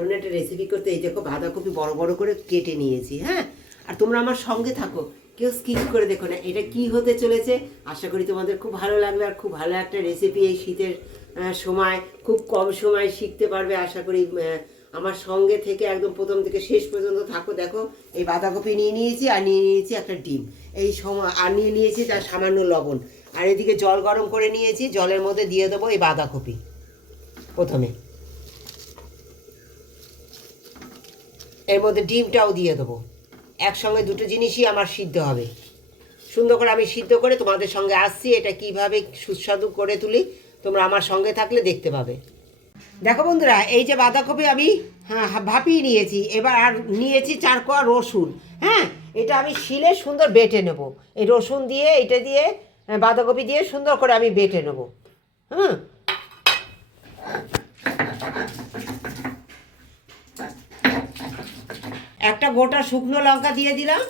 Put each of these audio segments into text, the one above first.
দারুণ একটা রেসিপি করতে এই দেখো বাঁধাকপি বড় বড় করে কেটে নিয়েছি। হ্যাঁ, আর তোমরা আমার সঙ্গে থাকো, কেউ স্কিপ করে দেখো না। এটা কি হতে চলেছে আশা করি তোমাদের খুব ভালো লাগবে, আর খুব ভালো একটা রেসিপি এই শীতের সময় খুব কম সময় শিখতে পারবে আশা করি। আমার সঙ্গে থেকে একদম প্রথম থেকে শেষ পর্যন্ত থাকো। দেখো এই বাঁধাকপি নিয়ে নিয়েছি, আর নিয়ে নিয়েছি একটা ডিম, এই সময় আর নিয়ে নিয়েছি তার সামান্য লবণ, আর এদিকে জল গরম করে নিয়েছি। জলের মধ্যে দিয়ে দেবো এই বাঁধাকপি। প্রথমে এর মধ্যে ডিমটাও দিয়ে দেবো। একসঙ্গে দুটো জিনিসই আমার সিদ্ধ হবে। সুন্দর করে আমি সিদ্ধ করে তোমাদের সঙ্গে আসছি, এটা কিভাবে সুস্বাদু করে তুলি তোমরা আমার সঙ্গে থাকলে দেখতে পাবে। দেখো বন্ধুরা, এই যে বাঁধাকপি আমি ভাপিয়ে নিয়েছি। এবার আর নিয়েছি 4 কোয়া রসুন। হ্যাঁ, এটা আমি শিলে সুন্দর বেটে নেব। এই রসুন দিয়ে এটা দিয়ে বাঁধাকপি দিয়ে সুন্দর করে আমি বেটে নেব। হ্যাঁ, একটা গোটা শুকনো লঙ্কা দিয়ে দিলাম,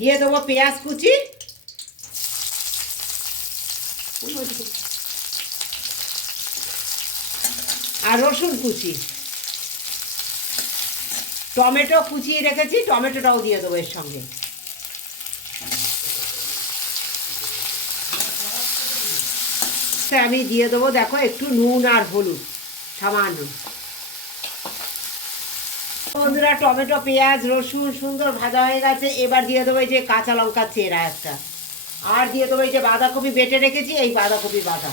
দিয়ে দেবো পেঁয়াজ কুচি, আর রসুন কুচি, টমেটো কুচিয়ে রেখেছি, টমেটোটাও দিয়ে দেবো এর সঙ্গে। আমি দিয়ে দেবো দেখো একটু নুন আর হলুদ সামান্য। বন্ধুরা, টমেটো পেঁয়াজ রসুন সুন্দর ভাজা হয়ে গেছে। এবার দিয়ে দেবো এই যে কাঁচা লঙ্কা চেরা একটা, আর দিয়ে দেবো এই যে বাঁধাকপি বেটে রেখেছি, এই বাঁধাকপি বাটা।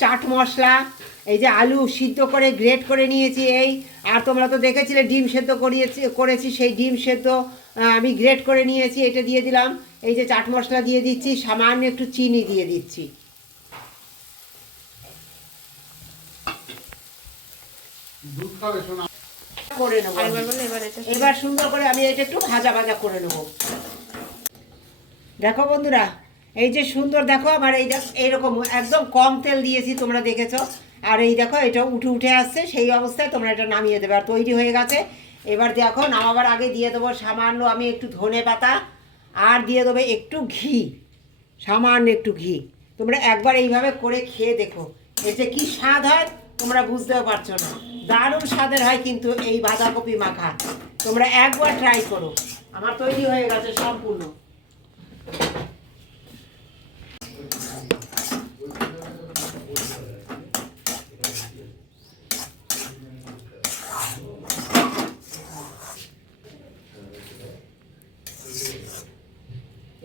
চাট মশলা, এই যে আলু সিদ্ধ করে গ্রেট করে নিয়েছি এই, আর তোমরা তো দেখেছিলে ডিম সেদ্ধ করেছি, সেই ডিম সেদ্ধ আমি গ্রেট করে নিয়েছি, এটা দিয়ে দিলাম। এই যে চাট মশলা দিয়ে দিচ্ছি, সামান্য একটু চিনি দিয়ে দিচ্ছি। করে নেবো এবার সুন্দর করে আমি এটা একটু ভাজা ভাজা করে নেবো। দেখো বন্ধুরা, এই যে সুন্দর দেখো আমার এই এইরকম একদম কম তেল দিয়েছি তোমরা দেখেছো, আর এই দেখো এটা উঠে উঠে আসছে, সেই অবস্থায় তোমরা এটা নামিয়ে দেবে। আর তৈরি হয়ে গেছে। এবার দেখো নামাবার আগে দিয়ে দেবো সামান্য আমি একটু ধনে পাতা, আর দিয়ে দেবো একটু ঘি, সামান্য একটু ঘি। তোমরা একবার এইভাবে করে খেয়ে দেখো, এর যে কী স্বাদ হয় তোমরা বুঝতেও পারছো না। দারুণ স্বাদের হয় কিন্তু এই বাঁধাকপি মাখা, তোমরা একবার ট্রাই করো। আমার তৈরি হয়ে গেছে সম্পূর্ণ।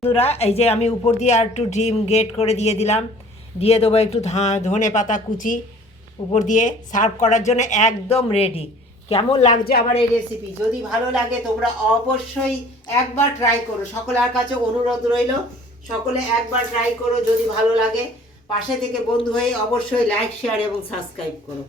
বন্ধুরা, এই যে আমি উপর দিয়ে আর একটু ডিম গ্রেট করে দিয়ে দিলাম, দিয়ে দেবো একটু ধনে পাতা কুচি উপর দিয়ে। সার্ভ করার জন্য একদম রেডি। কেমন লাগছে আমার এই রেসিপি? যদি ভালো লাগে তোমরা অবশ্যই একবার ট্রাই করো। সকলের কাছে অনুরোধ রইল, সকলে একবার ট্রাই করো। যদি ভালো লাগে পাশে থেকে বন্ধু হয়ে অবশ্যই লাইক শেয়ার এবং সাবস্ক্রাইব করো।